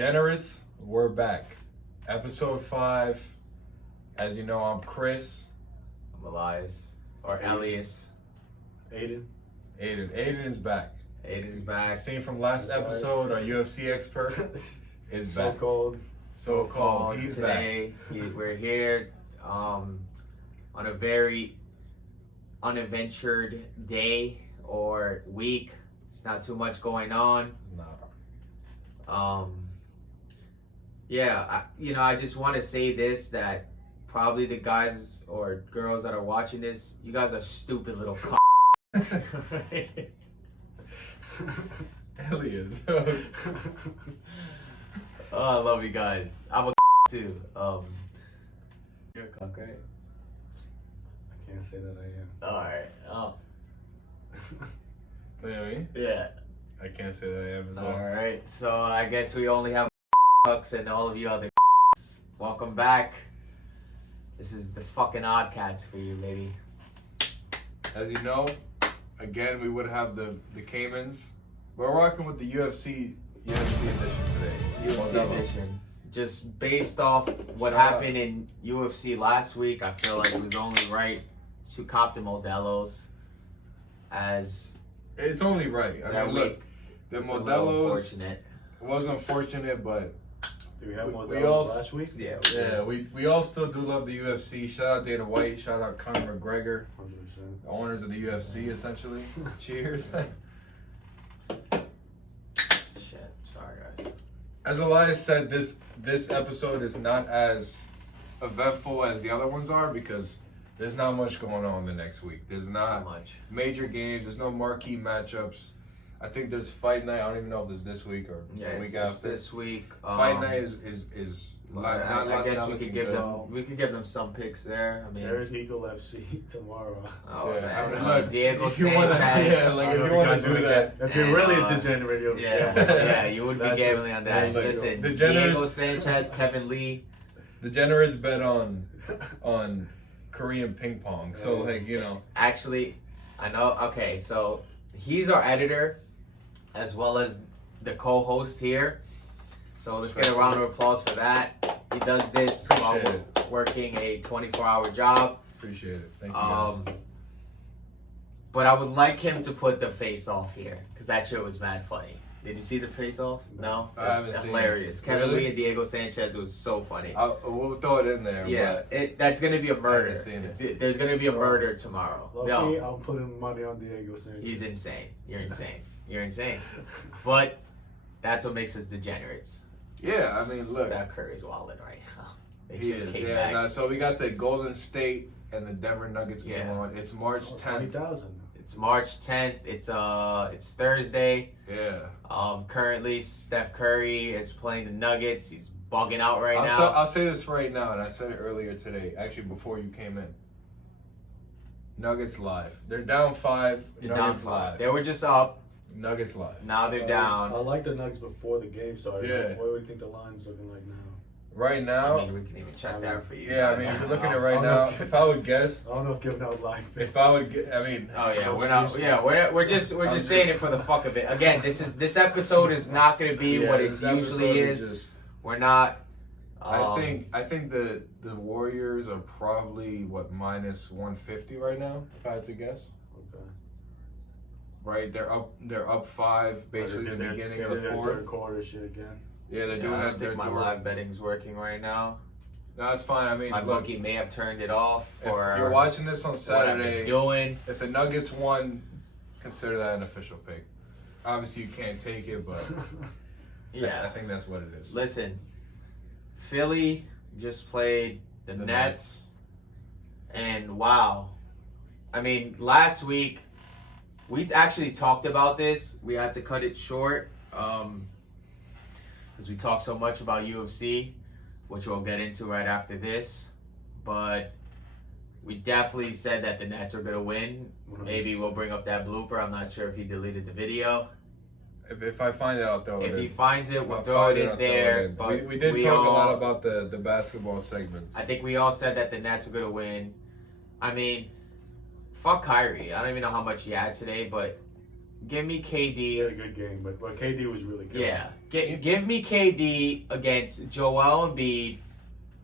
Degenerates, we're back. Episode 5. As you know, I'm Chris. I'm Elias. Or Elias. Aiden. Aiden's back. Aiden's back. Seen from last episode, our UFC expert is back. So cold. He's today. We're here on a very unadventured day or week. It's not too much going on. No. Yeah, I just want to say this, that probably the guys or girls that are watching this, you guys are stupid little Hell he is. Oh, I love you guys. I'm a too. You're a cock, right? I can't say that I am. Alright. Oh. You know what I mean? Yeah. I can't say that I am as well. Alright, so I guess we only have cucks and all of you other welcome back. This is the fucking odd cats for you, baby. As you know, again, we would have the Caymans. We're rocking with the UFC edition today. UFC edition. Just based off what happened in UFC last week, I feel like it was only right to cop the Modelos as It's only right. I that mean, week. look, the It's a little Modelos unfortunate. was unfortunate, but Did we have one we all- last week? Yeah. we all still do love the UFC. Shout out Dana White. Shout out Conor McGregor, 100%. the owners of the UFC, essentially. Cheers. Shit. Sorry, guys. As Elias said, this episode is not as eventful as the other ones are because there's not much going on the next week. There's Not not much. major games. There's no marquee matchups. I think there's fight night. I don't even know if it's this week or Yeah, the it's, week it's after. this week. Fight night is I guess we could looking give good. them some picks there. I mean, There's Eagle FC tomorrow. oh Yeah, man, I mean, look, Diego if you wanna- Sanchez. yeah, like, I if don't you know wanna guys do would that- get- if you're And, really uh, a degenerate, you'll yeah, you would be That's gambling on that. Like, Listen, the Diego generous- Sanchez, Kevin Lee. Degenerates bet on Korean ping pong. So like, you know, Actually, I know. Okay, so he's our editor, as well as the co-host here. So let's get a round of applause for that. He does this while Appreciate working a 24-hour job. appreciate it. Thank you. Guys. But I would like him to put the face off here, because that shit was mad funny. Did you see the face off? No? I haven't seen it. Hilarious. Kevin Really? Lee and Diego Sanchez, it was so funny. We'll throw it in there. Yeah, that's gonna be a murder. seen it. There's gonna be a murder tomorrow. Lucky, No, I'm putting money on Diego Sanchez. he's insane. You're insane. You're insane. But that's what makes us degenerates. Yeah, I mean, look. Steph Curry's wilding right now. They He just is, came yeah, back. no, so we got the Golden State and the Denver Nuggets game Yeah. on. It's March 10th. 20,000. It's March 10th. It's Thursday. Yeah. Currently Steph Curry is playing the Nuggets. He's bugging out right now. I'll say this right now, and I said it earlier today, actually before you came in. Nuggets live. They're down 5. They're Nuggets down live. 5. They were just up. Nuggets live. Now they're I down. like the Nuggets before the game started. Yeah. What do you think the line's looking like now? Right now, I mean, we can even check that for you. yeah, I guys. mean, if you're don't looking know. at right now, if I would guess, I don't know if giving out live picks. if I would get, I mean, Oh yeah, Most we're not. useful. Yeah, we're just saying it for the fuck of it. Again, this episode is not going to be yeah, what it this episode usually is. just- We're not. I think the Warriors are probably minus 150 right now, if I had to guess. Okay. Right, they're up 5 basically the beginning of the Third fourth. quarter shit again. Yeah, they're doing I that. don't They're think my doing. live betting's working right now. No, it's fine. I mean, My look, bookie may have turned it off if for you're watching this on what I've Saturday, been doing. if the Nuggets won, consider that an official pick. Obviously, you can't take it, but I Yeah. think that's what it is. Listen, Philly just played the The Nets, and wow. I mean, last week we actually talked about this. We had to cut it short because we talked so much about UFC, which we'll get into right after this. But we definitely said that the Nets are going to win. Maybe we'll bring up that blooper. I'm not sure if he deleted the video. If I find it, I'll throw it If in. he finds it, we'll I'll throw find it I'll in throw there. in. But we did talk a all- lot about the basketball segments. I think we all said that the Nets are going to win. I mean, fuck Kyrie. I don't even know how much he had today, but Give me He had a KD. good game, but KD was really good. Yeah. Give me KD against Joel Embiid,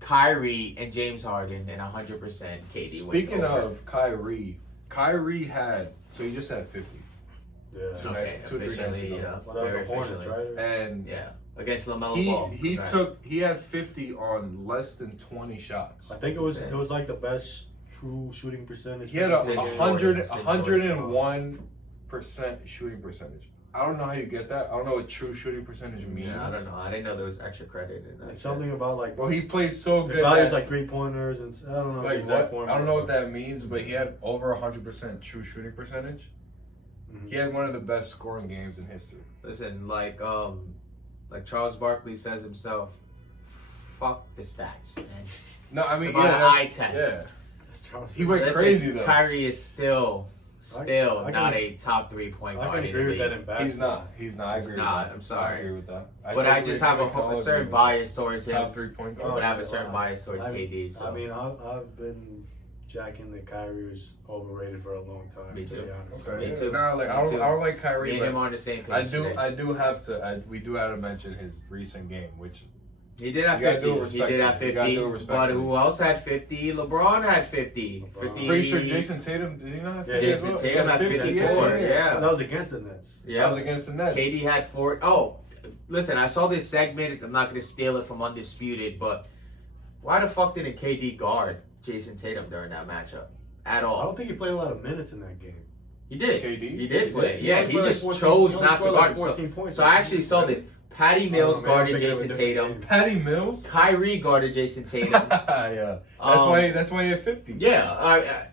Kyrie, and James Harden, and 100% KD wins. Speaking over. of Kyrie had, so he just had 50. Yeah. Okay, 2 or 3 nights officially, ago. Well, that was very the Hornets, officially. right? And Yeah, against LaMelo Ball. he had 50 on less than 20 shots. I think That's it insane. was like the best true shooting percentage. He had a Since 101% shooting percentage. I don't know how you get that. I don't know what true shooting percentage means. Yeah, I don't know. I didn't know there was extra credit in that. It's something about like Well, he plays so it good. values that- like 3-pointers and I don't know the like exact what? formula. I don't know what that means, but he had over 100% true shooting percentage. Mhm. He had one of the best scoring games in history. Listen, like Charles Barkley says himself, fuck the stats, man. No, I mean, It's about an that's- eye test. Yeah, That's Charles. He went Listen, crazy though. Kyrie is still I not can- a top 3-point I guard can in agree the with that league. in basketball. He's not. He's not. I He's agree not, with that. I'm sorry. I agree with that. But I just have a certain bias towards him. Top 3-point Oh, guard. But I have a yeah, certain well, bias towards KD. So I mean, I've been jacking that Kyrie was overrated for a long time. Me to too. be honest. Okay, Me yeah. too. Nah, like Me I too. don't like me Kyrie, and but him are on the same page. I do today. have to. We do have to mention his recent game, which He did have You gotta 50. do it He did respectfully. have You gotta 50. do it But respectfully. who else had 50? LeBron had 50. LeBron. 50. pretty sure Jason Tatum did he not have Yeah, 50? Jason as well? Tatum had 54. Yeah. That was against the Nets. That was Yeah. against the Nets. KD had 4. Oh, listen, I saw this segment. I'm not going to steal it from Undisputed, but why the fuck didn't KD guard Jason Tatum during that matchup at I all? don't think he played a lot of minutes in that game. He did. KD? He did play. He Yeah, only he played like just 14 chose he only not to scored guard like him. 14 points. So I actually saw this. Patty Mills man, I'm guarded thinking of a Jason different Tatum. game. Patty Mills? Kyrie guarded Jason Tatum. Yeah. That's why he had 50. Yeah,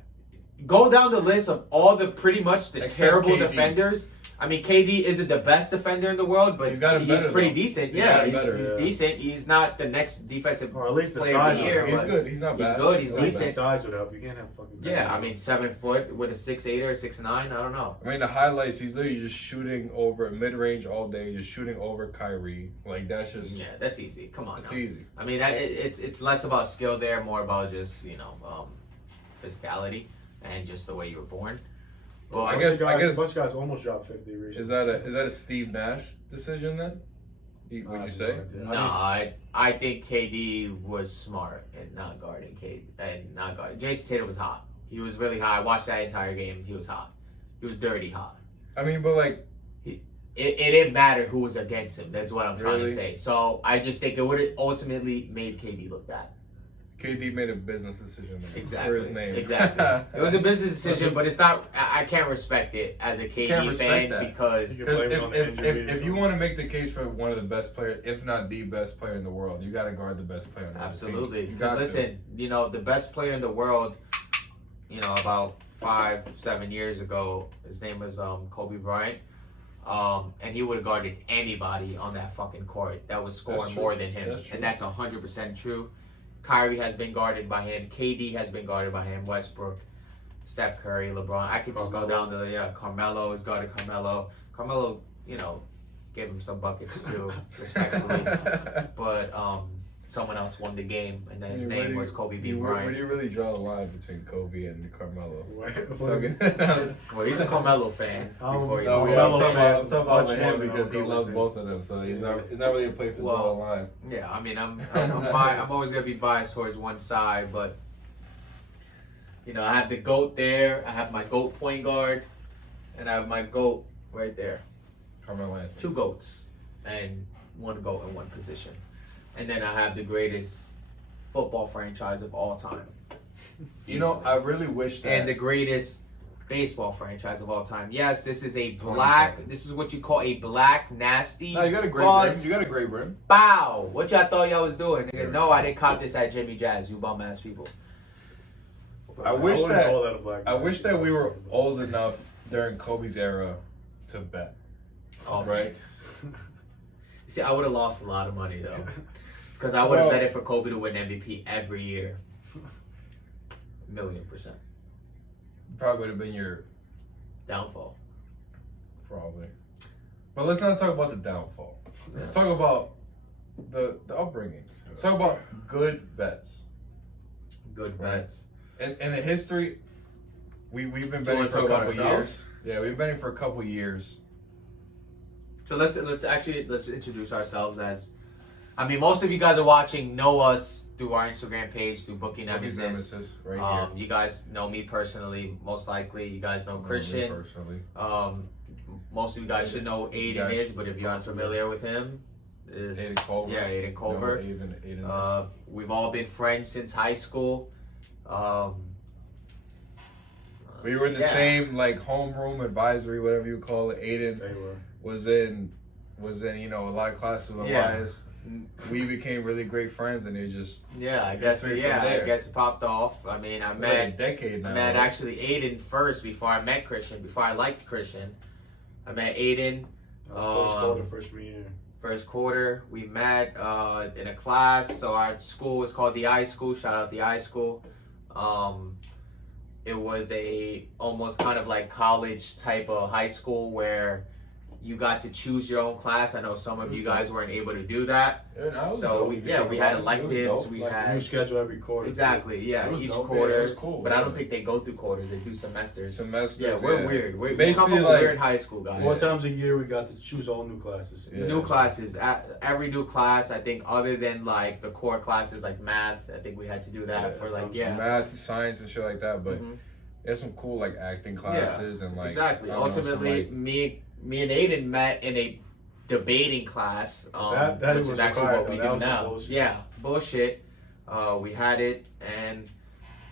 go down the list of all the pretty much the Except terrible KD. defenders. I mean, KD isn't the best defender in the world, but He's gotten better, pretty though. decent. He's Yeah, gotten he's, better, he's yeah. decent. He's not the next defensive. Or at least the Player size of the would year, help. He's but good. He's not he's bad. good, he's At least the decent. size would help. You can't have fucking. Yeah, I mean, 7 foot with a 6'8" or 6'9". I don't know. I mean, the highlights, he's literally just shooting over mid-range all day, just shooting over Kyrie. Like, that's just, Yeah, that's easy. Come on, it's now. easy. I mean, it's less about skill there, more about just physicality and just the way you were born. But I a guess- bunch of guys almost dropped 50 recently. Is that a Steve Nash decision then? Would you say? no, I think KD was smart in not guarding KD and not guarding. Jason Tatum was hot. He was really hot. I watched that entire game. He was hot. He was dirty hot. I mean, but like, It didn't matter who was against him. That's what I'm trying to Really? say. So I just think it would have ultimately made KD look bad. KD made a business decision for Exactly. his name. Exactly. It was a business decision, but it's not. I can't respect it as a Can't KD respect fan that. because You can Because blame it on the injury or if you want to make the case for one of the best players, if not the best player in the world, you got to guard the best player in the world. absolutely. You Because got to. listen, the best player in the world, about 5-7 years ago, his name was Kobe Bryant. And he would have guarded anybody on that fucking court that was scoring true. more than him. That's true. And that's 100% true. Kyrie has been guarded by him. KD has been guarded by him. Westbrook, Steph Curry, LeBron. I could just go down to Carmelo has guarded Carmelo. Carmelo, gave him some buckets too, respectfully. But someone else won the game, and then his Where name do was you- Kobe B. Where do Bryant. you really draw the line between Kobe and Carmelo? What? Well, he's a Carmelo fan. Before he No, I'm I'm Carmelo talking fan, about, I'm talking about much him more than because he Kobe loves fan. both of them, so it's not really a place to draw the line. Yeah, I mean, I'm always gonna be biased towards one side, but I have the GOAT there. I have my GOAT point guard, and I have my GOAT right there. Carmelo Anthony. 2 GOATs and 1 GOAT in one position, and then I have the greatest football franchise of all time. I really wish that. And the greatest baseball franchise of all time. Yes, this is a 27. black. This is what you call a black nasty. No, you got a great but- rim. You got a great rim. Bow! What y'all thought y'all was doing? Nigga, Yeah. no, I didn't cop this at Jimmy Jazz, you bum ass people. I wish wouldn't that- call a black I guy. wish that we were old enough during Kobe's era to bet. Oh, Right? See, I would have lost a lot of money though, because I would have Well- betted for Kobe to win MVP every year. 1,000,000%. Probably would have been your Downfall. probably. But let's not talk about the downfall. Let's talk about the upbringing. Let's talk about good bets. Good Right. bets. In the history, we've been You betting wanna for a talk about couple ourselves? years. Yeah, we've been betting for a couple years. So let's introduce ourselves as. I mean, most of you guys are watching know us through our Instagram page, through Bookie Bookie Nemesis. Nemesis, right here. You guys know me personally, most likely. You guys know Me Christian. personally. Most of you guys should know Aiden is, but if you're unfamiliar with him, is Aiden Culver. yeah, Aiden Culver. No, Aiden is. We've all been friends since high school. We were in the same like homeroom advisory, whatever you call it. Aiden They were. was in a lot of classes with Elias. We became really great friends, and it just I guess it popped off. I mean, I like a met decade now. met actually Aiden first before I met Christian. Before I liked Christian, I met Aiden. First reunion. First quarter, we met in a class. So our school was called the I School. Shout out the I School. It was a almost kind of like college type of high school where you got to choose your own class. I know some of you guys weren't able to do that. So we had electives. We had new schedule every quarter. exactly each dope. quarter. It was cool, but I don't think they go through quarters. They do semesters. Yeah, We're weird. We come Basically, from like, weird high school guys. 4 times a year we got to choose all new classes. Yeah. New classes. Every new class, I think, other than like the core classes like math, I think we had to do that for like some math, science, and shit like that. But there's some cool like acting classes and like exactly. I don't know, Ultimately, some, me and Aiden met in a debating class, That which was is actually required, what we though. do That was some now. bullshit. Yeah, bullshit. We had it and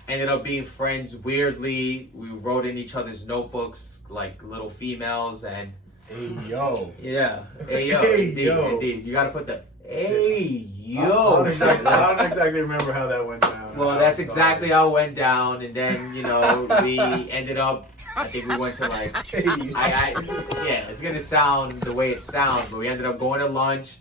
ended up being friends weirdly. We wrote in each other's notebooks like little females and Hey yo. yeah. Hey yo, Hey, indeed, yo. indeed. You gotta put the hey I yo. don't exactly remember how that went down. Well, that's exactly how it went down, and then we ended up. I think we went to like. It's gonna sound the way it sounds, but we ended up going to lunch.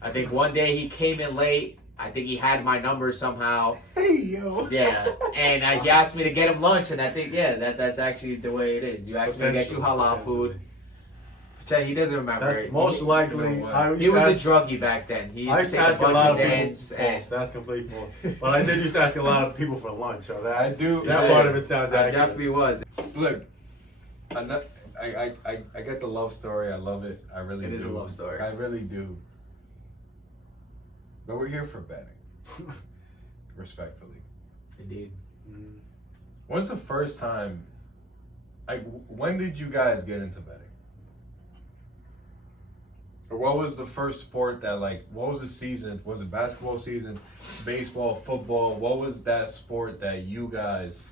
I think one day he came in late. I think he had my number somehow. Hey yo. Yeah, and he asked me to get him lunch, and I think that's actually the way it is. You asked me to get you halal food. He doesn't remember That's it. most likely. He was a druggie back then. He used to take a bunch of Xans. False. That's complete false. But I did used to ask a lot of people for lunch, so that I do. that part of it sounds That accurate. definitely was. Look, I get the love story. I love it. I really do. It is a love story. I really do. But we're here for betting. Respectfully. Indeed. When's the first time? Like, when did you guys get into betting? Or what was the first sport that, like, what was the season? Was it basketball season, baseball, football? What was that sport that you guys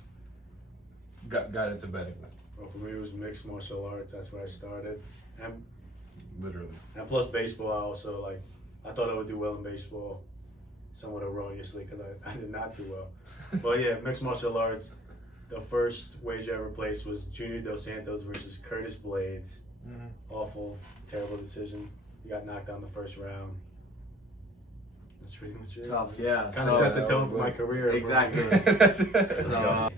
got into betting with? Well, for me, it was mixed martial arts. That's where I started. And Literally. plus baseball, I also, I thought I would do well in baseball, somewhat erroneously, because I did not do well. But yeah, mixed martial arts. The first wager I ever placed was Junior Dos Santos versus Curtis Blades. Awful, terrible decision. He got knocked down the first round. That's pretty much it. Tough, yeah. Kind of set the tone for my career. Exactly. So,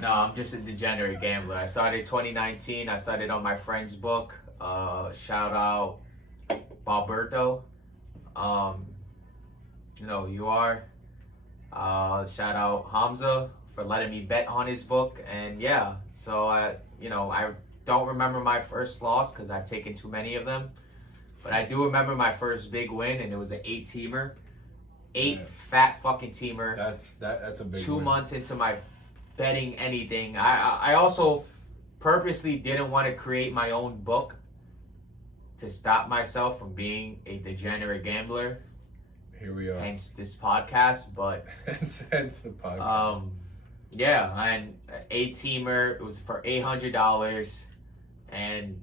No, I'm just a degenerate gambler. I started 2019. I started on my friend's book. Shout out Balberto. You are. Shout out Hamza for letting me bet on his book. And yeah, so I don't remember my first loss because I've taken too many of them. But I do remember my first big win, and it was an 8-teamer. Fat fucking teamer. That's a big 2 win. months into my betting anything. I also purposely didn't want to create my own book to stop myself from being a degenerate gambler. Here we are. Hence this podcast, but hence the podcast. yeah, and 8-teamer. It was for $800, and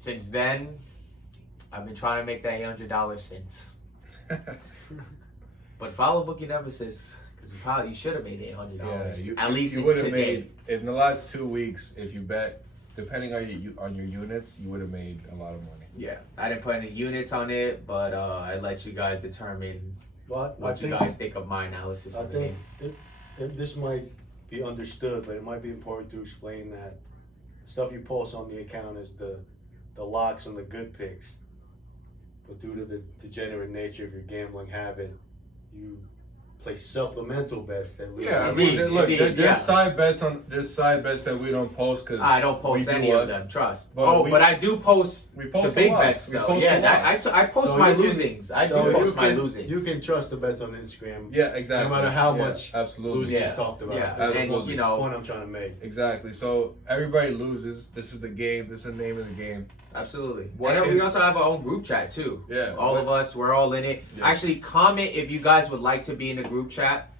since then, I've been trying to make that $800 since. But follow Bookie Nemesis because you should have made $800. At least you would have today. made in the last 2 weeks. If you bet, depending on your units, you would have made a lot of money. Yeah, I didn't put any units on it, but I let you guys determine But what you guys think of my analysis I of the think game. this might be understood, but it might be important to explain that stuff you post on the account is the locks and the good picks. But due to the degenerate nature of your gambling habit, you place supplemental bets that we. Yeah, I Indeed, mean, look, indeed, there's yeah. side bets that we don't post because I don't post we any do of us. them, trust. But But I do post we the post big a lot. bets We though. post Yeah, a lot. I post So my you can- losings. I so do you post my can- losings. You can trust the bets on Instagram. Yeah, exactly. No matter how Yeah, much absolutely. losing Yeah. is talked about. Yeah, That's and, the you know- point I'm trying to make. Exactly. So everybody loses. This is the game. This is the name of the game. Absolutely. What And then we is- also have our own group chat too. Yeah. All of us, we're all in it. Yeah. Actually, comment if you guys would like to be in the group chat.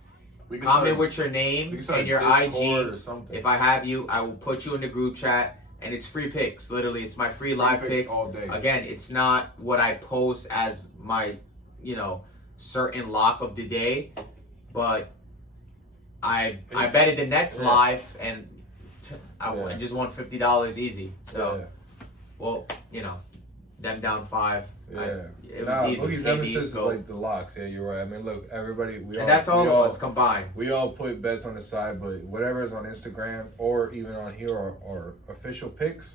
We can Comment start- with your we name can start and your Discord IG. or something. If I have you, I will put you in the group chat, and it's free picks. Literally, it's my free live picks. all day. Again, it's not what I post as my, certain lock of the day, but I betted the Nets Yeah. live, and I Yeah. just won $50 easy. So, Yeah. well, them down 5. Yeah. It was easy. Boogie's KD, nemesis is go. like the locks. Yeah, you're right. I mean, look, everybody. And that's all we of us combined. We all put bets on the side, but whatever is on Instagram or even on here or official picks,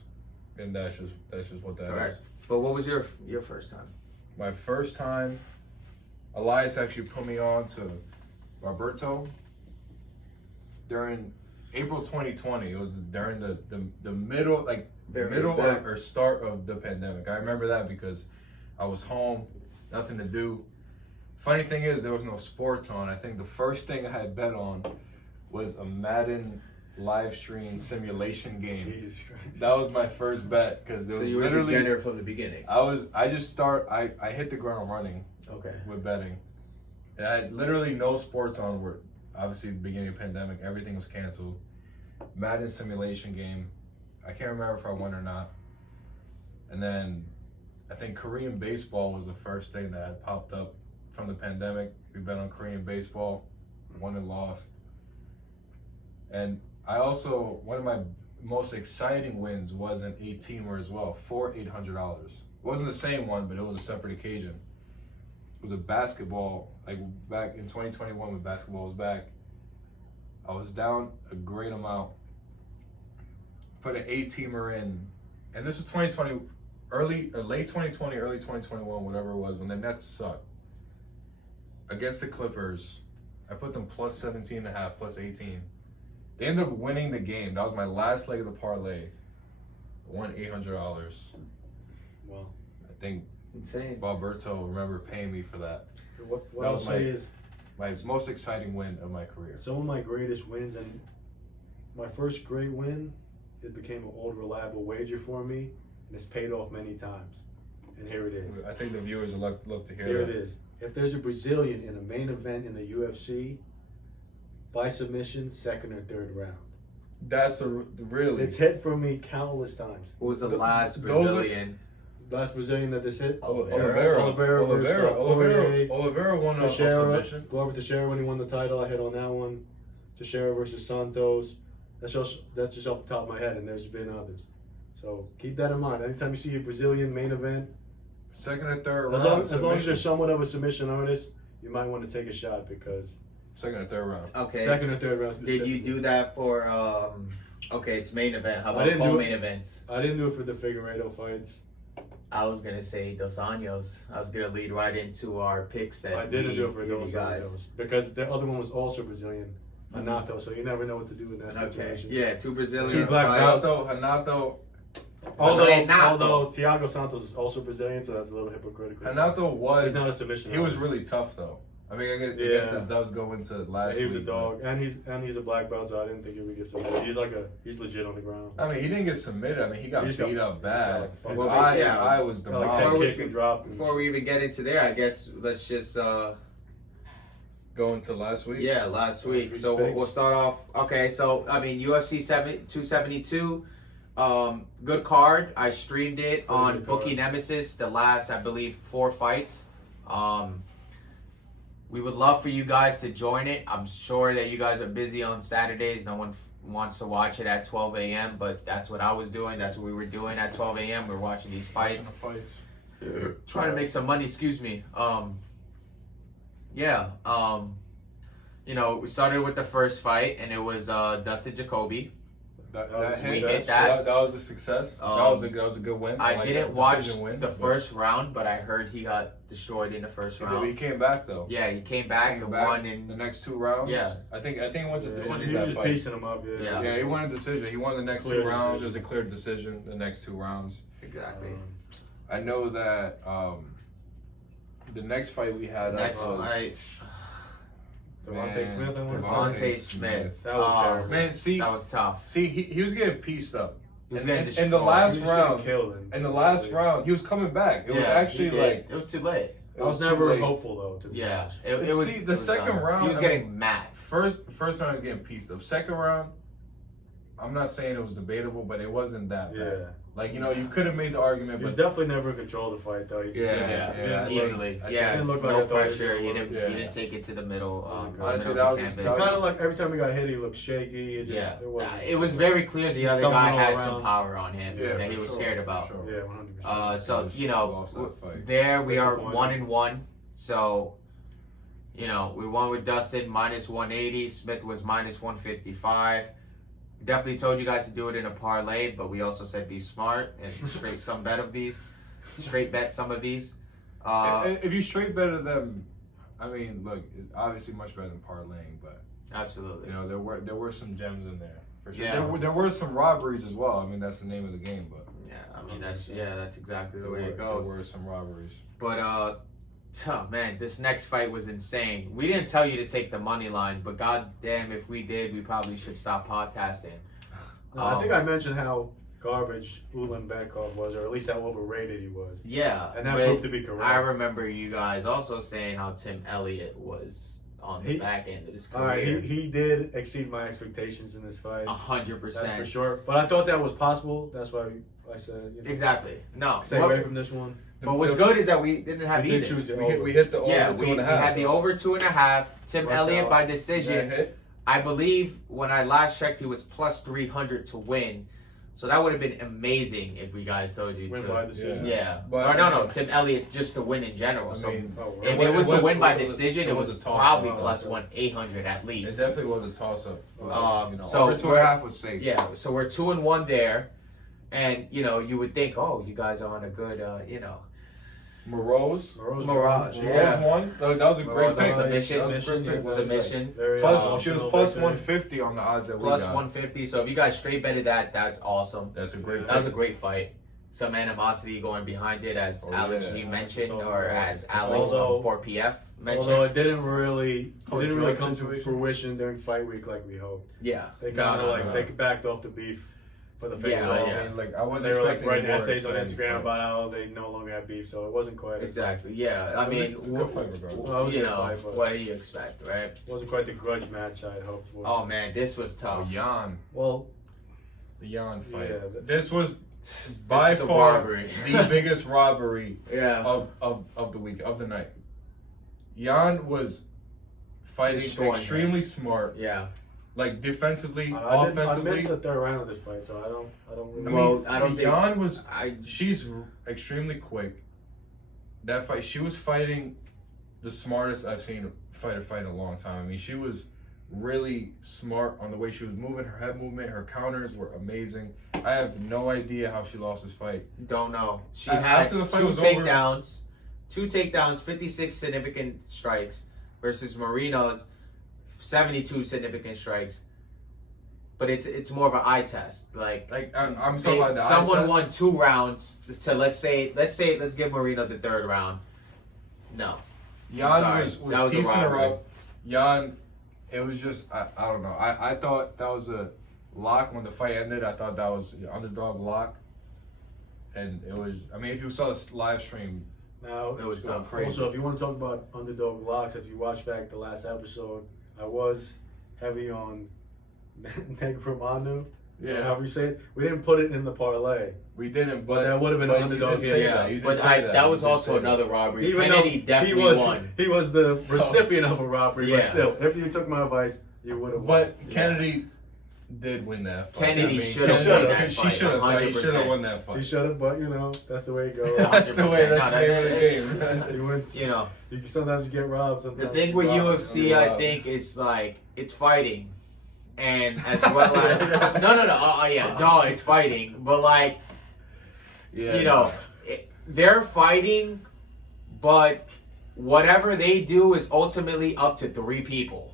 then that's just what that is. Correct. But what was your first time? My first time, Elias actually put me on to Roberto during April 2020. It was during the middle, like Very middle exact. or start of the pandemic. I remember that because I was home, nothing to do. Funny thing is, there was no sports on. I think the first thing I had bet on was a Madden live stream simulation game. Jesus Christ. That was my first bet because there So was you were a literally. degenerate from the beginning. I hit the ground running Okay. with betting. And I had literally no sports on. Where obviously the beginning of the pandemic, everything was canceled. Madden simulation game. I can't remember if I won or not. And then I think Korean baseball was the first thing that had popped up from the pandemic. We bet on Korean baseball, won and lost. And I also, one of my most exciting wins was an 18er as well, for $800. It wasn't the same one, but it was a separate occasion. It was a basketball, like back in 2021 when basketball was back. I was down a great amount. Put an 18er in, and this is 2020, late 2020, early 2021, whatever it was, when the Nets sucked. Against the Clippers, I put them plus 17.5, plus 18. They ended up winning the game. That was my last leg of the parlay. Won $800. Wow. I think Insane. Alberto remember paying me for that. What That I'll was say is My most exciting win of my career. some of my greatest wins, and my first great win, it became an old reliable wager for me, and it's paid off many times. And here it is. I think the viewers would love to hear Here that. it is. If there's a Brazilian in a main event in the UFC, by submission, second or third round. That's really. It's hit for me countless times. Who was the Th- last those are- Brazilian? Last Brazilian that this hit, Oliveira. Oliveira won a Teixeira, submission. Glover Teixeira when he won the title, I hit on that one. Teixeira versus Santos. That's just off the top of my head, and there's been others. So keep that in mind. Anytime you see a Brazilian main event, Second or third as round. long as there's somewhat of a submission artist, you might want to take a shot because Second or third round. Okay. second or third round. Did you do that for okay, it's main event. How I about didn't do co-main it. events? I didn't do it for the Figueiredo fights. I was gonna say Dos Anjos. I was gonna lead right into our picks that I didn't we do it for give those you guys. because the other one was also Brazilian, Anato. So you never know what to do in that Okay. situation. Yeah, two Brazilians. Two black fight. belts. Hanato Although Thiago Santos is also Brazilian, so that's a little hypocritical. Hanato was. He's not a submission. He was artist. really tough though. I mean, I guess Yeah. it does go into last He was a week, dog, and he's a black belt, so I didn't think he would get submitted. He's legit on the ground. but- I mean, he didn't get submitted. I mean, he got He just got- beat up bad. he just got His like- eye, yeah. his eye was Got like Before head we- demolished. kick and drop. Before we even get into there, I guess let's just Going to last week. last week. week's So we'll picks. start off. Okay, so I mean UFC 272. Good card. I streamed it on good card. Bookie Nemesis. The last, I believe, 4 fights. We would love for you guys to join it. I'm sure that you guys are busy on Saturdays. No one wants to watch it at 12 a.m., but that's what I was doing. That's what we were doing at 12 a.m. We're watching these fights. Trying to make some money, excuse me. We started with the first fight, and it was Dustin Jacoby. That We hit, hit so that. that was a success. that was a good win. I like didn't that watch decision win, the but first round, but I heard he got destroyed in the first he round. came back though. Yeah, he came back Came and back won the in. next 2 rounds. Yeah. I think it went to Yeah, decision he was that just fight. pacing him up. Yeah. Yeah, he won a decision. He won the next Clear 2 rounds. decision. It was a clear decision. The next 2 rounds. Exactly. I know that the next fight we had Next was fight, Devontae Smith, I want to say. Devontae Smith. That was terrible. Man, see, That was tough. he was getting pieced up. He was And- getting and destroyed. the last He was getting round- killed in- In the last round, he was coming back. It was Yeah, actually he did. like It was too late. I was too never late. hopeful though. To be Yeah, honest. it was. See, it the was second done. round, he was I getting mad. first round I was getting pieced up. Second round, I'm not saying it was debatable, but it wasn't that bad. Yeah, Like, you know, you could have made the argument, he was but definitely never in control of the fight though. He just Yeah, didn't- yeah, he didn't yeah. look- Easily. I Yeah, didn't look like no I thought he was pressure. gonna You win. didn't. Yeah. You didn't take it to the middle. Honestly, middle that of was the just- canvas. It sounded like every time he got hit, he looked shaky. It just, Yeah, it it was very clear the other guy stumbling had around. some power on him Yeah, that he for was sure, scared for about. sure. Yeah, 100%. So Just you know, lost that fight. there we are Disappointing. 1-1. So you know, we won with Dustin -180. Smith was -155. Definitely told you guys to do it in a parlay, but we also said be smart and straight some bet of these, straight bet some of these. If you straight better them, I mean, look, it's obviously much better than parlaying, but Absolutely. you know there were some gems in there for sure. Yeah. There were some robberies as well. I mean, that's the name of the game, but Yeah, I mean that's exactly the way it there goes. were some robberies. But oh, man, this next fight was insane. We didn't tell you to take the money line, but goddamn, if we did, we probably should stop podcasting. I think I mentioned how garbage Ulanbekov was, or at least how overrated he was, Yeah, and that but proved to be correct. I remember you guys also saying how Tim Elliott was on the He- back end of his All right, career. he did exceed my expectations in this fight. 100%. That's for sure. But I thought that was possible. That's why I said, you know, Exactly. No. stay away from this one. But what's good is that we didn't have We did either. choose it We over. hit the over Yeah, 2.5. we had the over 2.5. Tim Worked Elliott out. by That decision. hit. I believe when I last checked, he was plus 300 to win. So that would have been amazing if we guys told you Win to. by decision. Yeah. But- Or no, Tim Elliott just to win in general. I So mean, Oh, if well. it was to win by it was- decision, it it was was a toss-up. probably Oh, plus okay. 1,800 at It least. definitely was a toss up. So over 2.5 was safe. Yeah, so we're 2-1 there. And, you know, you would think, oh, you guys are on a good, you know. Morose. Mirage, yeah. Won. That was a great Morose pick. submission. That was a great pick. Submission. Very Plus, emotional she was right plus there. 150 on the odds that we Plus got. 150. So if you guys straight betted that, that's awesome. That's a great. That was a great fight. Some animosity going behind it, as Oh, Alex yeah. G mentioned, Although- or as Alex although- from 4PF mentioned. Although it didn't really drug come to situation? fruition during fight week like we hoped. Yeah. They No, kind of no, like no. they backed off the beef for the face Yeah, off. yeah. I mean, like I was They were like expecting writing more essays on exciting Instagram fight. about how they no longer have beef, so it wasn't quite Exactly. Yeah. I It was mean, a good fight regardless. Well, it was a you good know, fight, but- what do you expect, right? It wasn't quite the grudge match I'd hoped for. Oh man, this was Oh, tough. Jan. Well, The Jan fight. Yeah, this was This by is a far robbery. the biggest robbery Yeah. of the week, of the night. Jan was fighting Destroying extremely smart, Yeah. like defensively, I offensively. missed the third round of this fight, so I don't I really. mean, Well, I don't think- Jan was. I She's extremely quick. That fight, she was fighting the smartest I've seen a fighter fight in a long time. I mean, she was really smart on the way she was moving. Her head movement, her counters were amazing. I have no idea how she lost this fight. don't know. She A- had after the fight two was over- takedowns, 56 significant strikes versus Marino's 72 significant strikes. But it's more of an eye test. Like I'm talking about the eye someone test. won 2 rounds to let's give Marino the 3rd round. No. Jan Sorry, was that was a piecing her robbery. up. Jan, it was just I don't know. I thought that was a lock when the fight ended. I thought that was an underdog lock, and it was. I mean, if you saw this live stream, Now, It was going crazy. also, if you want to talk about underdog locks, if you watch back the last episode, I was heavy on Negromanu. However you say it. We didn't put it in the parlay. we didn't. But But that would have been but an you underdog did say hit. that. You did but say that was You did also say another that. robbery. Even Kennedy though definitely he was, won. he was the So- recipient of a robbery, Yeah. but still, if you took my advice, you would have won. But Yeah. Kennedy did win that fight. Kennedy should have won that She fight, should have. He 100%. should have won that He fight. should have, but you know, that's the way it goes. That's the way. That's the No, name of the game. He wins. You know, Sometimes you get robbed. the Sometimes thing you with get robbed. UFC, I think, is like it's fighting. and as well as no, it's fighting, but like Yeah, you know, they're fighting, but whatever they do is ultimately up to 3 people.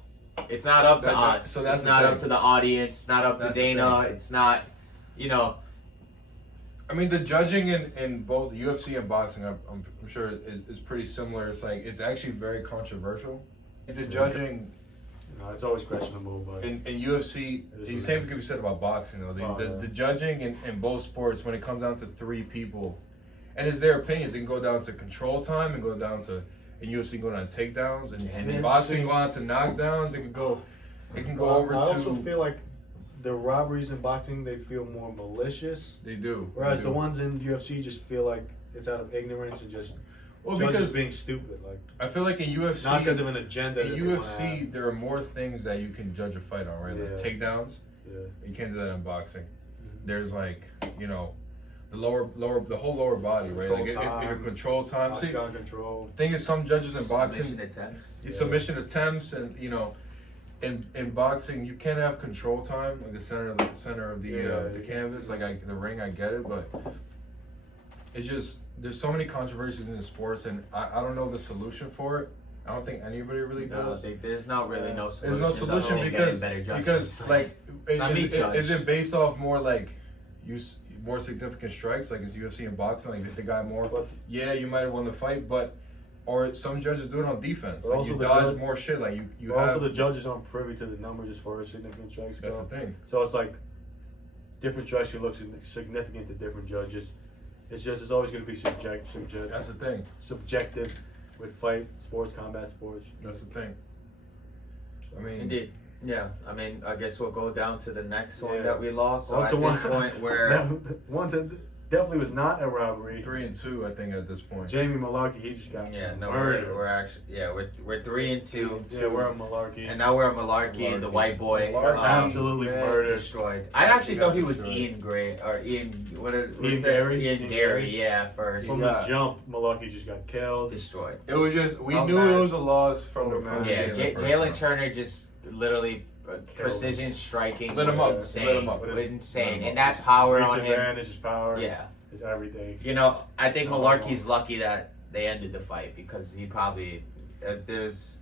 It's not up to us. so that's it's the not thing. up to the audience. It's not up to That's the Dana. thing. It's not, you know. I mean, the judging in both UFC and boxing, I'm sure is pretty similar. It's like it's actually very controversial. The judging It's always questionable, but in UFC, It is the what same it could be said about boxing though. Oh, yeah. The judging in both sports, when it comes down to 3 people, and it's their opinions, it can go down to control time and go down to in UFC go down to takedowns and in boxing go down to knockdowns. It can go over I to. also feel like the robberies in boxing, they feel more malicious, They do. whereas they the do. ones in UFC just feel like it's out of ignorance and just Well, judges because being stupid. Like I feel like in UFC, not because of an agenda. in that they wanna UFC, have. there are more things that you can judge a fight on, right? Like Yeah. takedowns. Yeah. You can't do that in boxing. Mhm. There's like, you know, the the whole lower body, right? Control Like if your time, control time. See, Octagon control. thing is, some judges in boxing, Submission attempts. submission attempts, and you know, in boxing, you can't have control time, like the center of the canvas, like the ring. I get it, but it's just there's so many controversies in the sports, and I don't know the solution for it. I don't think anybody really No, does. there's not really no solution. There's no solution because like Not me, Judge. is it based off more like more significant strikes like it's UFC and boxing, like hit the guy more? But Yeah, you might have won the fight, but or some judges do it on defense. But Like also you the dodge judge- more shit. Like you also have. the judges aren't privy to the numbers as far as significant strikes That's go. the thing. So it's like different strikes can look significant to different judges. It's always going to be That's the thing. subjective with fight sports, combat sports. That's the thing. I mean, Indeed. Yeah, I mean, I guess we'll go down to the next one Yeah. that we lost. So On at to this one- point, we're one that definitely was not a robbery. 3-2, I think, at this point. Jamie Malarkey, he just got murdered. we're actually we're 3-2, Yeah, we're on Malarkey. and now we're at Malarkey, the white boy, Malarkey. Absolutely man, murdered. destroyed. I actually thought he was Destroyed. Ian Gray or Ian. What's Ian that? Gary? Ian Ian Gary, Gary? yeah, first From Yeah. the jump, Malarkey just got killed. destroyed. It was just we Outmatched. knew it was a loss from the Outmatched. Yeah, from the first Jalen round. Turner just literally precision striking Lit him was up, insane. lit him up. Was Lit insane, him and up. that power Reach on him. advantage, his power, Yeah, is everything. you know, I think Oh. Malarkey's lucky that they ended the fight because he probably there's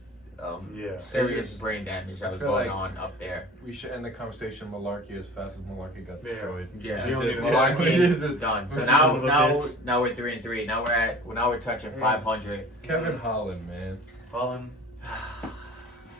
Yeah. serious It's- brain damage that I was feel going like- on up there. We should end the conversation Malarkey as fast as Malarkey got Yeah. destroyed. Yeah, She don't Just- need to- Malarkey Which is is done. So which is now a little bitch. now we're 3-3. Now we're touching 500. Kevin Holland, man. Holland.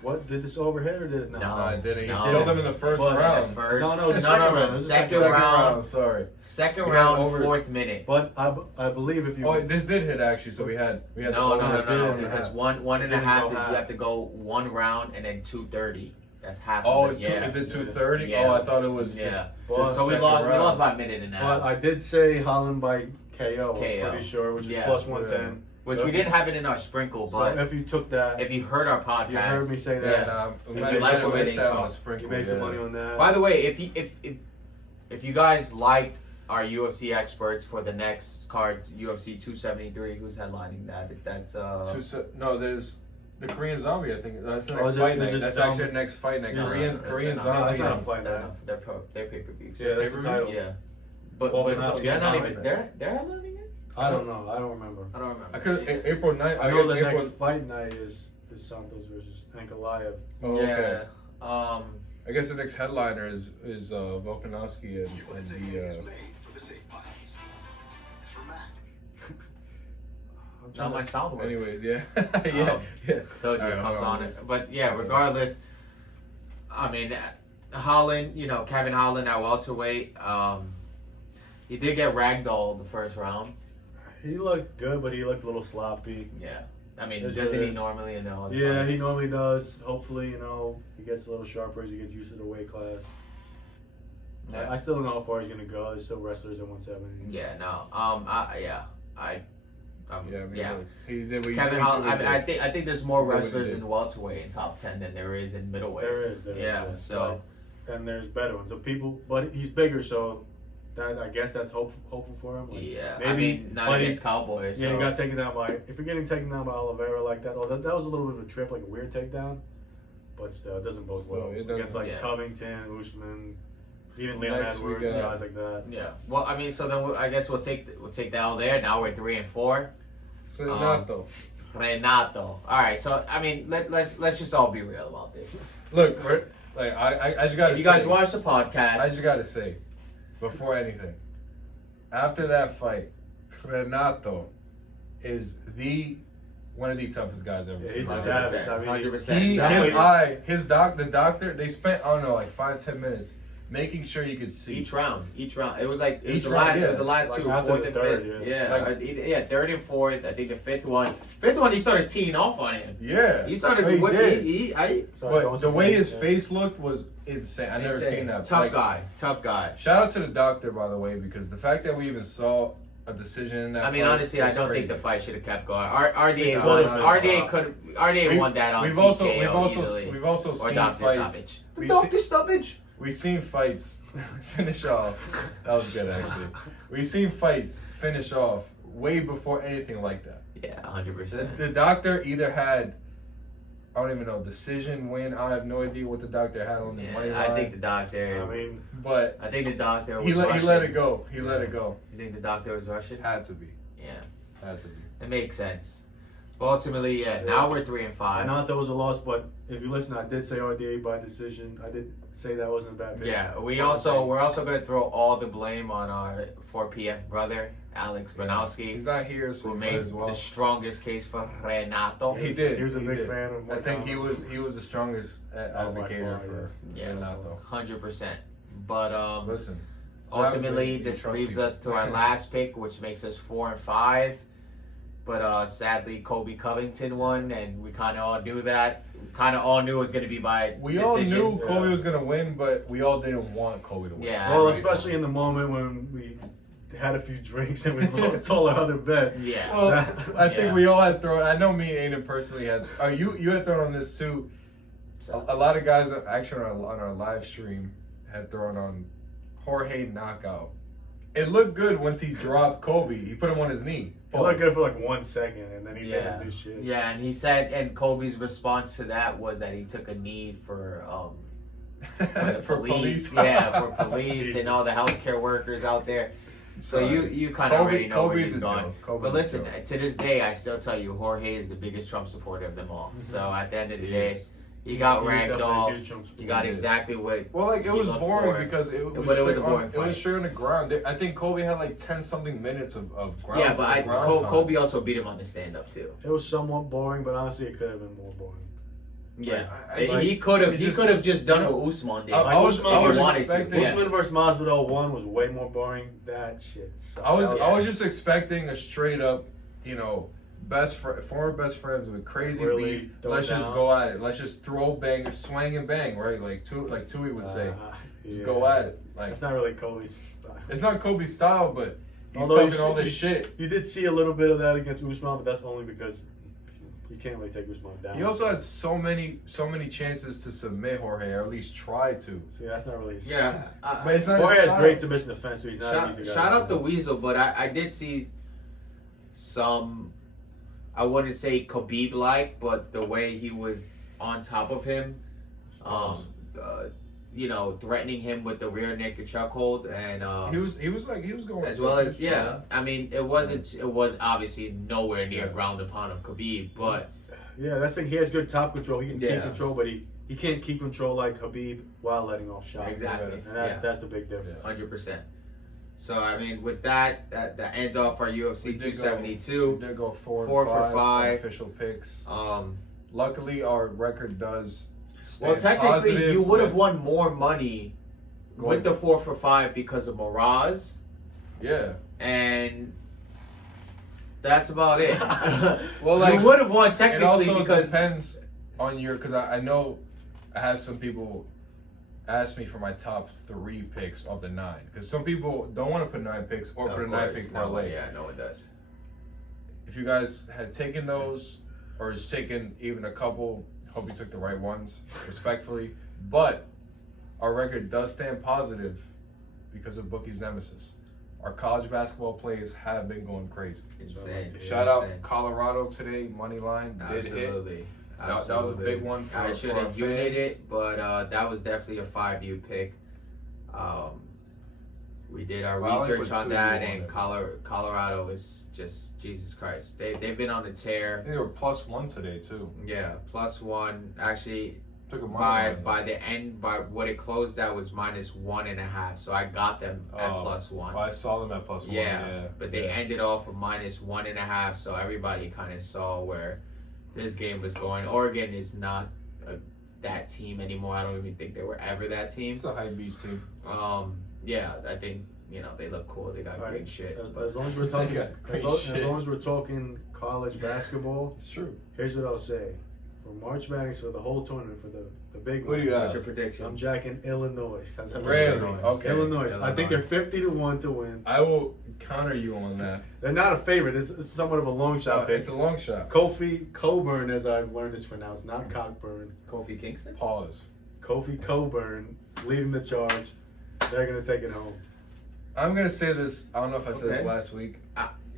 What did this overhit or did it not? No. I didn't. He no. killed him in the first Well, in the round. First, No, no, it was the second round. It was the second round. Sorry. Second We round, got over- 4th minute. But I believe if you Oh, this did hit actually. So we had No, the no, over no, and no, a because half. one and a Didn't half go is half. you have to go 1 round and then 2:30. That's half. Oh, of it. Yeah. is it 2:30? Yeah. Oh, I thought it was Yeah. just. But- So we second lost. We round. lost by a minute and a half, But I did say Holland by KO. KO. I'm pretty sure, which is Yeah. plus 110. which So we if didn't you- have it in our sprinkle. So But if you took that, if you heard our podcast, you heard me say Yeah, that, we If might you like have the way missed they out on talk, the sprinkle, you made some yeah. money on that. By the way, if you guys liked our UFC experts for the next card, UFC 273, who's headlining that? That's No, there's the Korean Zombie. I think that's the Oh, next is it- fight is night. it That's Zombie? actually the next fight night. Yeah. Korean No, Zombie. that's not a on- fight night. They're pay-per-views. Yeah, that's the Pay-per-view? title. Yeah. But Well, but now they're it's not Zombie. even they're headlining it. I don't know. I don't remember. I don't remember. I could April 9th. I know the guess next April. fight night is Santos versus Ankalaev. Oh, yeah. okay. Um. I guess the next headliner is Volkanovski and the. I'm Not trying my to- sound works. Anyways, yeah, yeah, yeah. Told you I it don't comes know. on it. But yeah, regardless, I mean, Holland, Kevin Holland at welterweight, he did get ragdolled the first round. He looked good, but he looked a little sloppy. Yeah. I mean, It's doesn't what it he is. normally in the Yeah, he normally does. Hopefully, he gets a little sharper as he gets used to the weight class. Yeah. I still don't know how far he's gonna go. There's still wrestlers at 170. Yeah, no. Yeah, he did. What Kevin he Holland. did. I think there's more He did what he wrestlers did. in welterweight and top 10 than there is in middleweight. There is. Yeah. So And there's better ones. So but he's bigger, so I guess that's hopeful for him. Like, yeah, maybe, I mean, not but he- against Cowboys. Yeah, so. he got taken down by. If you're getting taken down by Oliveira like that, that was a little bit of a trip, like a weird takedown. but still, it doesn't bode well. So it doesn't- Against like yeah. Covington, Usman, even Leon Next we Edwards, got- guys like that. Yeah. Well, I mean, so then I guess we'll take the L there. Now we're 3-4. Renato. Renato. All right. So I mean, let's just all be real about this. Look, like I just gotta If you guys say, watch the podcast, I just gotta say, before anything, after that fight, Renato is one of the toughest guys I've ever Yeah, seen. he's a 100%, savage. I mean, 100%. His doctor, they spent, I don't know, like 5-10 minutes making sure you could see. each round. It was like Each the round, last. yeah. It was the last Like two, after fourth the and third, fifth. yeah. Yeah, Like- third and fourth. I think the fifth one. He started teeing off on him. Yeah. He started. He did. Sorry, But the way his yeah. face looked was insane. I've never Insane. seen that. Tough Like, guy. Tough guy. Shout out to the doctor, by the way, because the fact that we even saw a decision in that I mean, fight honestly, I was don't crazy. think the fight should have kept going. RDA No, won. no, no, RDA won that on We've TKO also easily. we've also Or seen Dr. fights. Stoppage. We've seen fights finish off. That was good, actually. We've seen fights finish off way before anything like that. Yeah, 100%. The doctor either had, I don't even know, decision win. I have no idea what the doctor had on his money Yeah, line. I think the doctor. I mean, but I think the doctor was he let Russian. it go. He let it go. You think the doctor was Russian? Had to be. Yeah, Had to be. it makes sense. But ultimately, yeah. Now we're 3-5. I know that was a loss, but if you listen, I did say RDA by decision. I did say that wasn't a bad pick. Yeah, we're also gonna throw all the blame on our 4PF brother Alex Gronowski, He's not here, so who he made might as well. the strongest case for Renato. He did. He was a big did. fan of. I think he was the strongest advocator far, for yes. Yeah. Renato. 100%. But Listen. ultimately, you this trust leaves people. us to our last pick, which makes us 4-5. But sadly, Kobe Covington won, and we kind of all knew that. Kind of all knew it was going to be by We decision. all knew Yeah. Kobe was gonna win, but we all didn't want Kobe to win. Yeah. Well, Right. especially in the moment when we had a few drinks and we lost all our other bets. Yeah. Well, I Yeah. think we all had thrown. I know me and Aiden personally had. You had thrown on this too. A lot of guys actually on our live stream had thrown on Jorge knockout. It looked good once he dropped Kobe. He put him on his knee. It looked good for like 1 second and then he Yeah. didn't do shit. Yeah, and he said, and Kobe's response to that was that he took a knee for the police. Yeah, for police Jesus. and all the healthcare workers out there. So Sorry. you kind of already know where Kobe's he's a going. joke. Kobe's But a listen, joke. to this day, I still tell you, Jorge is the biggest Trump supporter of them all. So at the end of the He day, is. he got He was ragged definitely a off. huge Trump He got He is. exactly what. Well, like it He was looked boring for it. because it was. But it was a straight boring It was fight. straight on the ground. I think Kobe had like 10-something minutes of ground. Yeah, but ground time. Kobe also beat him on the stand up too. It was somewhat boring, but honestly, it could have been more boring. Yeah, I he just- could have. it He just- could have just done you know, what Usman did. I was if expecting- he wanted to. Yeah. Usman versus Masvidal 1 was way more boring. That shit sucked. I Yeah. was just expecting a straight up, former best friends with crazy Really beef. throw Let's just down. go at it. Let's just throw, bang, swing and bang, right? Like Tui would say, just yeah. go at it. Like That's not really Kobe's style. it's not Kobe's style, but he's Although talking all this shit. You did see a little bit of that against Usman, but that's only because you can't really take Usman down. He also had so many chances to submit Jorge, or at least try to. See, that's not really his Yeah, But it's not Jorge his has style. great submission defense, so he's not an easy guy. shout to out the submit. Weasel, but I did see some. I wouldn't say Khabib like, but the way he was on top of him, threatening him with the rear naked chokehold, and He was going as well as I mean, it was obviously nowhere near ground and pound of Khabib, but Yeah, that's the thing. He has good top control. He can Yeah. keep control, but he can't keep control like Khabib while letting off shots. exactly, And that's the big difference. 100%. So I mean, with that ends off our UFC We did 272. We did go 4 4 and for 5 5. official picks. Um, Luckily, our record does. well, stand technically, positive, you would have but- won more money with the 4 for 5 because of Miraz, Yeah. and that's about it. Well, like, you would have won It technically also because depends on your, because I know I have some people ask me for my top 3 picks of the 9, because some people don't want to put 9 picks or Of put a 9 course, pick no, parlay. yeah, no one does. If you guys had taken those, or just taken even a couple, hope you took the right ones, respectfully. But our record does stand positive because of Bookie's nemesis. Our college basketball plays have been going crazy. Insane. Shout Insane. out Colorado today, money line did hit. Absolutely. That was a big one for I should for our have unit fans. it, but that was definitely a 5U pick. We did our Well, I like research what on 2U that, on and it. Colorado is just Jesus Christ. They've been on the I tear. think they were +1 today too. Yeah, +1. Actually, Took a by the end, by what it closed at was -1.5. So I got them at +1. Oh, I saw them at +1. Yeah, But they ended off with -1.5. So everybody kind of saw where this game was going. Oregon is not that team anymore. I don't even think they were ever that team. It's a high beast team. Yeah, I think they look cool. They got Right. great shit. As long as we're talking, got great as shit. long as we're talking college basketball, It's true. here's what I'll say: for March Madness, for the whole tournament, for the big What do one, you What's got? your prediction? I'm jacking Illinois. How's that Really? sound? Okay. Illinois. I think they're 50-1 to win. I will counter you on that. They're not a favorite. It's somewhat of a long shot pick. It's a long shot. Kofi Coburn, as I've learned it's pronounced, not Cockburn. Kofi Kingston? Pause. Kofi Coburn leading the charge. They're gonna take it home. I'm gonna say this. I don't know if I said this Okay. last week.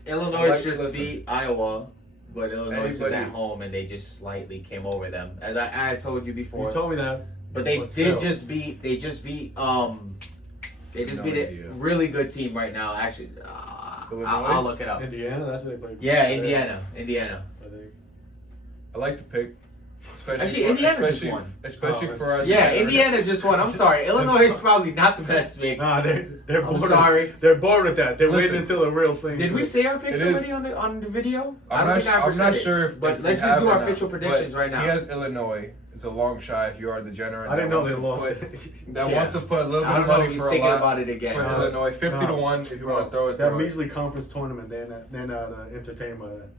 Illinois Like, just listen. beat Iowa, but Illinois was Anybody- at home and they just slightly came over them. As I told you before. You told me that. But they But did still. just beat. They just beat. They just No beat idea. a really good team right now. Actually, Illinois? I'll look it up. Indiana, that's what they played. Yeah, Indiana. I think. I like the pick. Especially Actually, for, Indiana just especially, won. Especially Oh, for our Yeah, degenerate- Indiana just won. I'm sorry. Illinois is probably not the best pick. Nah, they're I'm bored. sorry. They're bored with that. They're Listen, waiting until the real thing. Did we say our picks It is- already on the video? I I'm don't not, think I ever I'm not said it. sure if. But if we let's just have do or our not. official predictions But right now. He has Illinois. It's a long shot if you are a degenerate. I didn't that know wants they to lost put- it. That Yeah. wants to put a little bit I don't of know money if he's for a thinking lot. about it again. For No. Illinois, 50-1. If you want to throw it, That throw it. measly conference tournament, they're not entertained by that.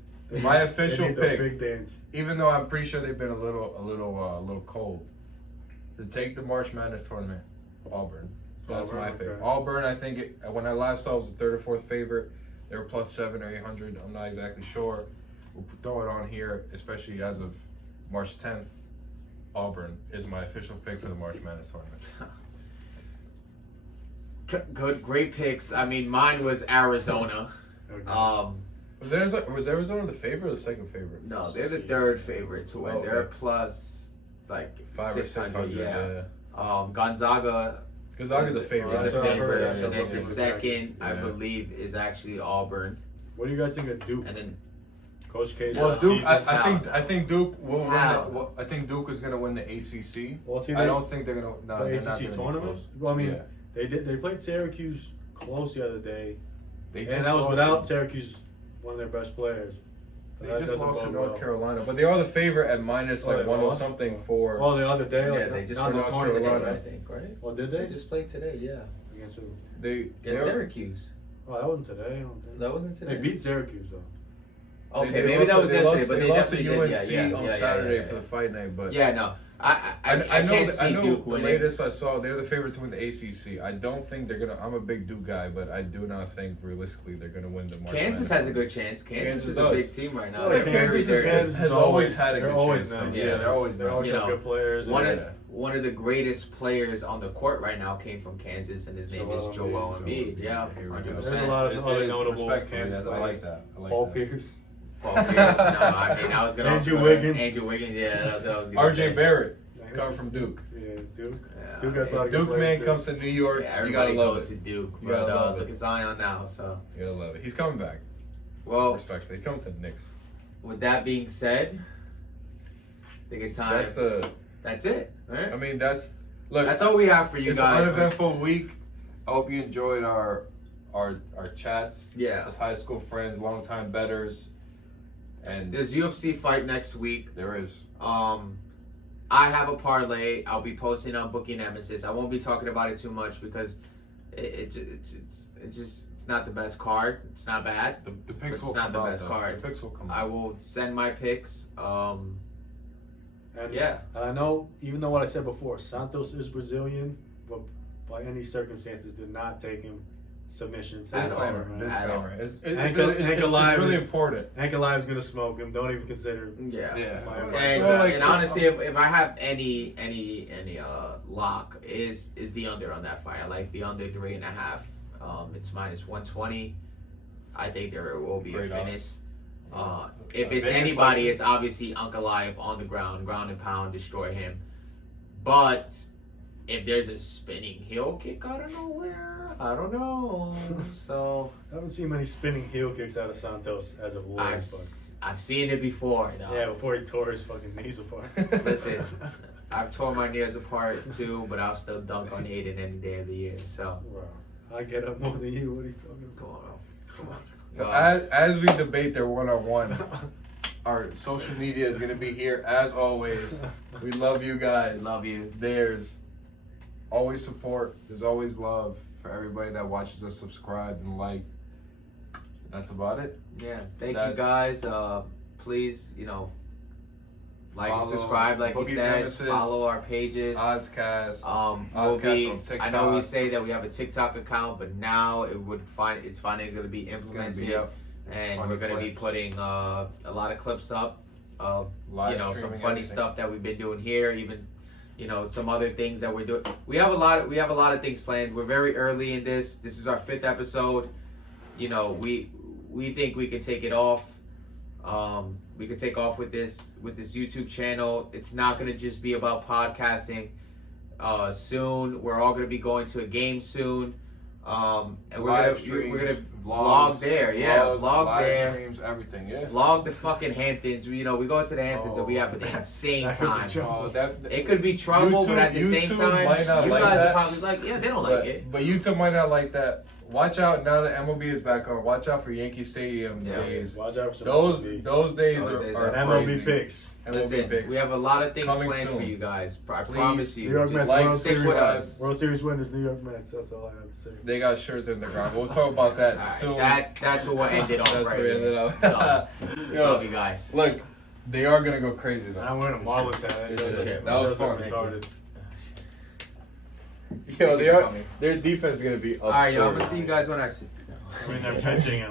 My They official need the pick. big dance. Even though I'm pretty sure they've been a little cold, to take the March Madness tournament, Auburn. That's Auburn, my pick. okay. Auburn, I think when I last saw it was the 3rd or 4th favorite. They were +7 or 800. I'm not exactly sure. We'll throw it on here, especially as of March 10th. Auburn is my official pick for the March Madness tournament. Good, great picks. I mean, mine was Arizona. Okay. Was Arizona the favorite or the second favorite? No, they're the third favorite to win. Oh, They're okay. plus like 500 or 600. 600. Yeah. Gonzaga Gonzaga's the is favorite. the That's what I've favorite, heard. and That's then what the I've heard. second, I Yeah. believe, is actually Auburn, What do you guys think of Duke? and then Coach K. Well, Well, Duke, season? I think Duke will win. How? I think Duke is gonna win the ACC. Well, see, I don't think they're gonna. No, the they're not ACC gonna be tournament. close. Well, I mean, Yeah. they played Syracuse close the other day, They and that was lost without to- Syracuse, one of their best players. They That just doesn't lost to bode North well. Carolina, but they are the favorite at minus Oh, like they 1 or lost? something for. Oh, the other day. yeah, like, they just not the lost played tournament. today, Carolina. I think, right? Oh, did They they? just played today, yeah, Against who? They against are- Syracuse. Oh, that wasn't today. I don't think. That wasn't They today. beat Syracuse though. Okay, they maybe lost- that was they yesterday, lost- but they lost definitely to did. UNC Yeah, on yeah, Saturday yeah. for the fight night, but Yeah, no, I can't see Duke the winning. latest I saw they're the favorite to win the ACC. I don't think they're gonna. I'm a big Duke guy, but I do not think realistically they're gonna win the March Kansas Madness. has a good chance. Kansas Kansas is a does. big team right now. Well, They're Kansas very, very good. has always had a they're good always chance. nice. Yeah, they're always They always You have know, good players. One and- of one of the greatest players on the court right now came from Kansas, and his name is Joel Embiid. Yeah, Here we go. 100%. There's a lot of It other is notable respectfully, Kansas I like players. that. I like Paul that. Pierce. Paul Pierce. No, I mean, I was gonna Andrew also Wiggins. Andrew Wiggins. Yeah, that's what I was gonna R.J. say. Barrett coming from Duke. Yeah, Duke. Yeah, Duke has a lot of good Duke players, man too. comes to New York. Yeah, You gotta everybody love goes it. to Duke, You but gotta love look it. at Zion now. So, You gotta love it. He's coming back. well, Respectfully, he comes to the Knicks. with that being said, I think it's time. That's it. Right? I mean, look. That's all we have for you It's guys. an uneventful week. I hope you enjoyed our chats. Yeah. As high school friends, longtime betters, and There's UFC fight next week. there is. I have a parlay. I'll be posting on Bookie Nemesis. I won't be talking about it too much because it's not the best card. It's not bad. The picks It's will not come the out. best though. card. The picks will come I out. will send my picks. And Yeah. I know, even though what I said before, Santos is Brazilian, but by any circumstances did not take him submission. Disclaimer. Right? Disclaimer. It's Anchor Live really is- important. Anchor Live's gonna smoke him. Don't even consider. Yeah. Yeah. My And, advice. Well, like, and honestly, if I have any lock is the under on that fight. I like the under 3.5. It's -120. I think there will be Great a finish. If it's Vegas anybody, likes it. it's obviously Ankalaev on the ground and pound, destroy him. But if there's a spinning heel kick out of nowhere, I don't know. So I haven't seen many spinning heel kicks out of Santos as of late. I've seen it before. But, Dog. yeah, before he tore his fucking knees apart. Listen, I've torn my knees apart too, but I'll still dunk on Aiden any day of the year. So Wow. I get up more than you. What are you talking come about? on, come on. So as we debate their one-on-one, our social media is gonna be here as always. We love you guys. Love you. There's always support. There's always love for everybody that watches us, subscribe and like. That's about it. Yeah, thank you That's- guys. Please, like and Follow subscribe, like he Boogie says. Nemesis, Follow our pages. Ozcast. We'll be. on TikTok. I know we say that we have a TikTok account, but now it's finally going to be It's gonna implemented, be up. and Funny we're going to be clips. putting a lot of clips up of Live some streaming funny everything. stuff that we've been doing here, even some other things that we're doing. We have a lot of things planned. We're very early in this. This is our 5th episode. We think we can take it off. We could take off with this YouTube channel. It's not gonna just be about podcasting. Soon we're all gonna be going to a game soon. And we're gonna vlog there. Vlog live there. streams, everything. Yeah. Vlog the fucking Hamptons. We go to the Hamptons and we have an insane That could be time. trouble. It could be trouble, but at the same YouTube time, might not you like guys that. are probably like, yeah, they don't like it. But YouTube might not like that. Watch out now that MLB is back on. Watch out for Yankee Stadium Yeah. days. Watch out for some Those MLB. days Those days are And crazy. MLB picks. MLB Listen, picks. we have a lot of things Coming planned soon. for you guys. I Please. promise you. New York Just Mets like, World stick Series, with us. World Series winners, New York Mets. That's all I have to say. They got shirts in the ground. We'll talk about that All right, soon. that's what we'll end it off That's right where it here. ended up. Love Yo, you guys. look, they are gonna go crazy though. I'm wearing a Marlins hat. Good That shit. That was fun. retarded. Yo, their defense is gonna be absurd. All right, y'all. I'm gonna see you guys when I see. I mean, they're catching it.